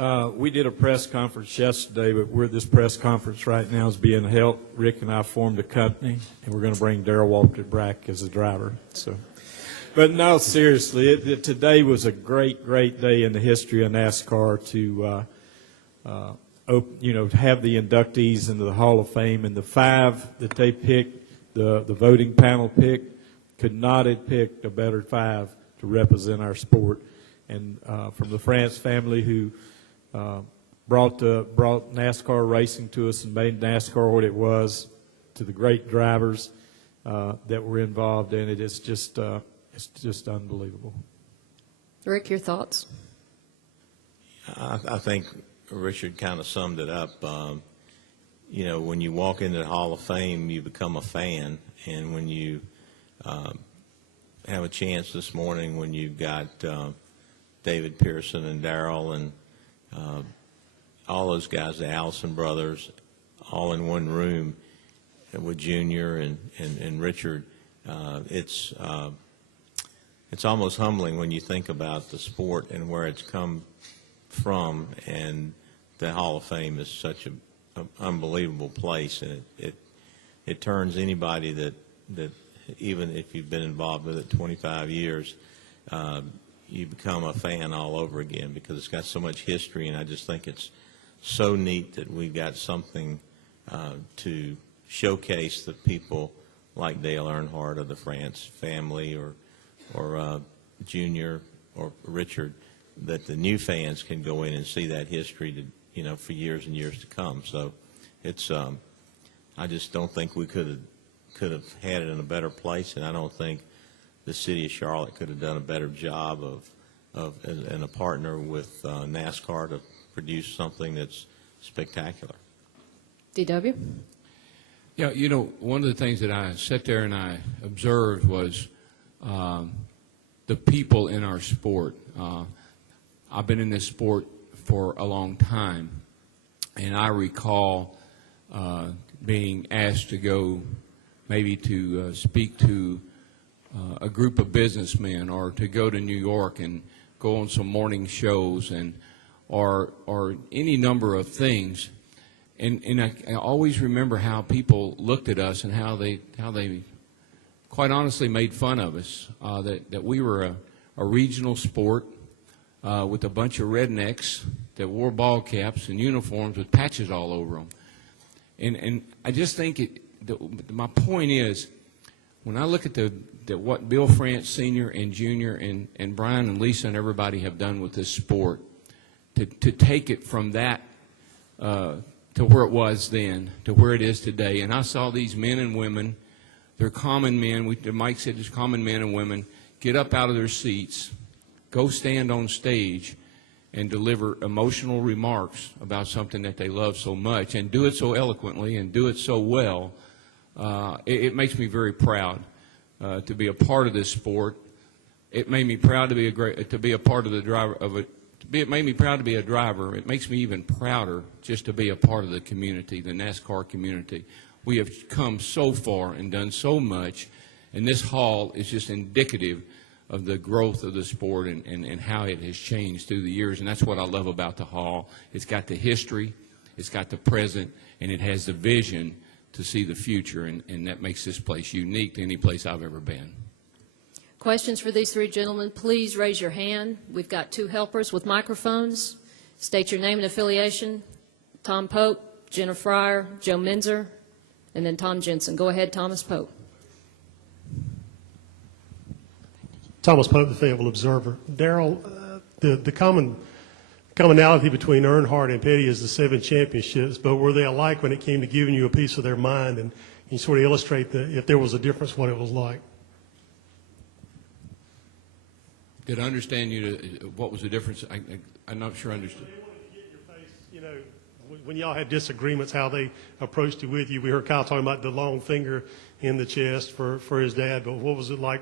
We did a press conference yesterday, but this press conference right now is being held. Rick and I formed a company, and we're going to bring Darrell Waltrip back as a driver. So, but no, seriously, today was a great day in the history of NASCAR to, have the inductees into the Hall of Fame, and the 5 that they picked, the voting panel picked, could not have picked a better 5 to represent our sport. And from the France family who brought NASCAR racing to us and made NASCAR what it was, to the great drivers that were involved in it, it's just unbelievable. Rick, your thoughts? I think Richard kind of summed it up. When you walk into the Hall of Fame, you become a fan, and when you have a chance this morning, when you've got David Pearson and Darrell and all those guys, the Allison brothers, all in one room with Junior and Richard. It's almost humbling when you think about the sport and where it's come from, and the Hall of Fame is such an unbelievable place, and it turns anybody that even if you've been involved with it 25 years, you become a fan all over again because it's got so much history, and I just think it's so neat that we've got something to showcase the people like Dale Earnhardt of the France family or Junior or Richard, that the new fans can go in and see that history for years and years to come. So it's I just don't think we could have had it in a better place, and I don't think the city of Charlotte could have done a better job and a partner with NASCAR to produce something that's spectacular. DW? Yeah, one of the things that I sat there and I observed was the people in our sport. I've been in this sport for a long time, and I recall being asked to go maybe to speak to a group of businessmen, or to go to New York and go on some morning shows, or any number of things. And I always remember how people looked at us and how they quite honestly made fun of us, that we were a regional sport with a bunch of rednecks that wore ball caps and uniforms with patches all over them. And I just think my point is, when I look at what Bill France Sr. and Junior and Brian and Lisa and everybody have done with this sport, to take it from that to where it was then to where it is today. And I saw these men and women, they're common men, Mike said there's common men and women, get up out of their seats, go stand on stage and deliver emotional remarks about something that they love so much, and do it so eloquently and do it so well. It makes me very proud to be a part of this sport. It made me proud to be a part of the driver of it. It made me proud to be a driver. It makes me even prouder just to be a part of the community, the NASCAR community. We have come so far and done so much, and this hall is just indicative of the growth of the sport and how it has changed through the years. And that's what I love about the hall. It's got the history, it's got the present, and it has the vision to see the future, and that makes this place unique to any place I've ever been. Questions for these 3 gentlemen? Please raise your hand. We've got 2 helpers with microphones. State your name and affiliation. Tom Pope, Jenna Fryer, Joe Minzer, and then Tom Jensen. Go ahead, Thomas Pope. Thomas Pope, the Fayetteville Observer. Darrell, the commonality between Earnhardt and Petty is the 7 championships, but were they alike when it came to giving you a piece of their mind? And you sort of illustrate if there was a difference, what it was like. Did I understand you? What was the difference? I'm not sure I understood. They wanted to get in your face, when y'all had disagreements, how they approached it with you. We heard Kyle talking about the long finger in the chest for his dad, but what was it like?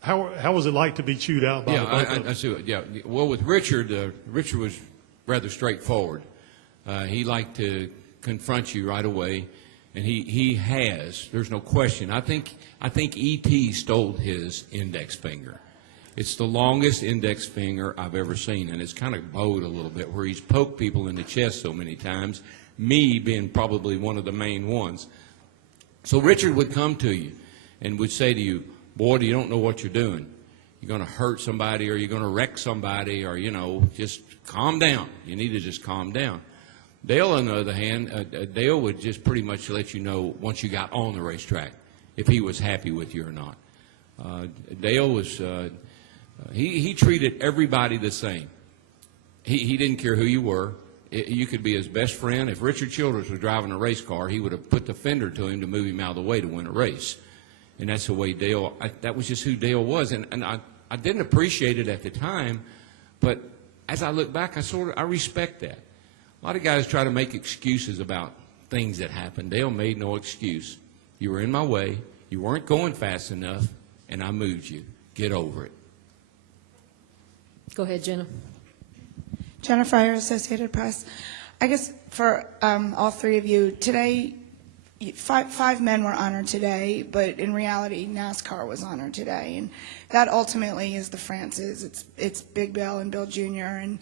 How was it like to be chewed out by the both of them? I see it. Yeah. Well, with Richard, Richard was rather straightforward. He liked to confront you right away, and he has. There's no question. I think E.T. stole his index finger. It's the longest index finger I've ever seen, and it's kind of bowed a little bit where he's poked people in the chest so many times, me being probably one of the main ones. So Richard would come to you and would say to you, boy, you don't know what you're doing. You're going to hurt somebody, or you're going to wreck somebody, or, just calm down. You need to just calm down. Dale, on the other hand, Dale would just pretty much let you know once you got on the racetrack if he was happy with you or not. Dale was, he treated everybody the same. He didn't care who you were. You could be his best friend. If Richard Childress was driving a race car, he would have put the fender to him to move him out of the way to win a race. And that's the way Dale, that was just who Dale was. And I didn't appreciate it at the time, but as I look back, I respect that. A lot of guys try to make excuses about things that happened. Dale made no excuse. You were in my way, you weren't going fast enough, and I moved you. Get over it. Go ahead, Jenna. Jenna Fryer, Associated Press. I guess for all three of you, today, five men were honored today, but in reality, NASCAR was honored today. And that ultimately is the Frances. It's Big Bill and Bill Jr. And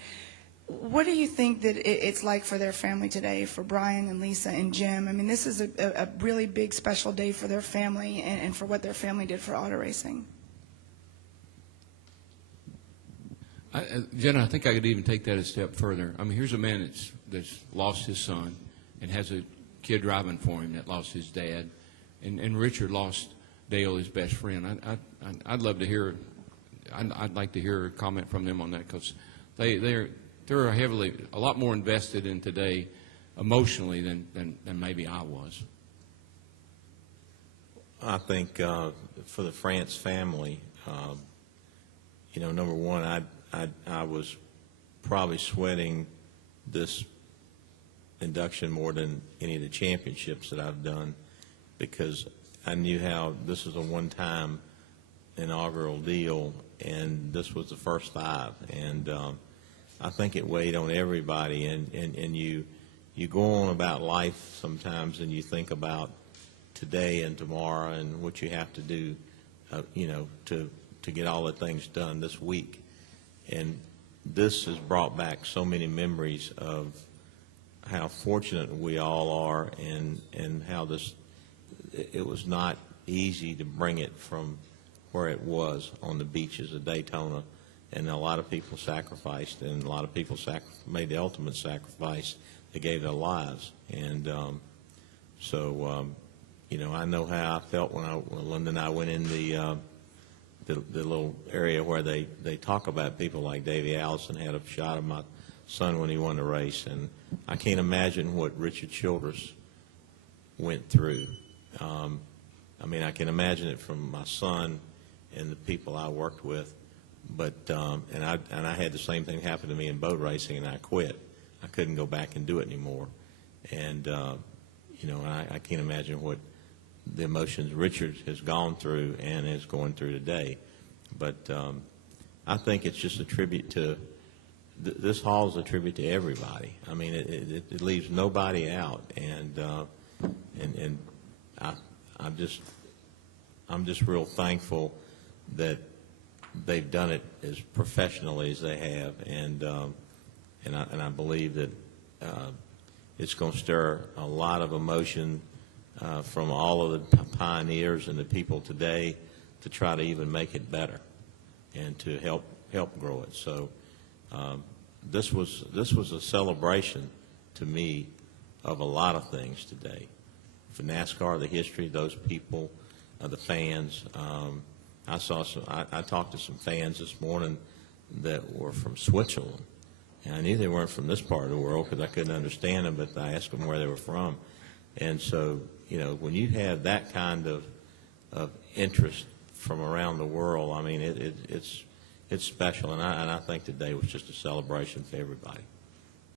what do you think that it's like for their family today, for Brian and Lisa and Jim? I mean, this is a really big, special day for their family and for what their family did for auto racing. Jenna, I think I could even take that a step further. I mean, here's a man that's lost his son and has a kid driving for him that lost his dad, and Richard lost Dale, his best friend. I'd love to hear. I'd like to hear a comment from them on that, because they're a lot more invested in today emotionally than maybe I was. I think for the France family, number one, I was probably sweating this induction more than any of the championships that I've done, because I knew how this was a one-time inaugural deal, and this was the first 5. And I think it weighed on everybody, and you go on about life sometimes, and you think about today and tomorrow and what you have to do, to get all the things done this week. And this has brought back so many memories of how fortunate we all are, and how it was not easy to bring it from where it was on the beaches of Daytona. And a lot of people sacrificed, and a lot of people made the ultimate sacrifice. They gave their lives. And I know how I felt when Linda and I went in the little area where they talk about people like Davey Allison had a shot of my son when he won the race. And I can't imagine what Richard Childress went through. I can imagine it from my son and the people I worked with. But and I had the same thing happen to me in boat racing, and I quit. I couldn't go back and do it anymore. And I can't imagine what the emotions Richard has gone through and is going through today. But I think it's just a tribute to this hall is a tribute to everybody. I mean, it leaves nobody out, and I'm just real thankful that they've done it as professionally as they have, and I believe that it's going to stir a lot of emotion from all of the pioneers and the people today to try to even make it better and to help grow it. So this was a celebration to me of a lot of things today. For NASCAR, the history, those people, the fans. I talked to some fans this morning that were from Switzerland, and I knew they weren't from this part of the world because I couldn't understand them, but I asked them where they were from. And so, when you have that kind of interest from around the world, I mean, it's special, and I think today was just a celebration for everybody.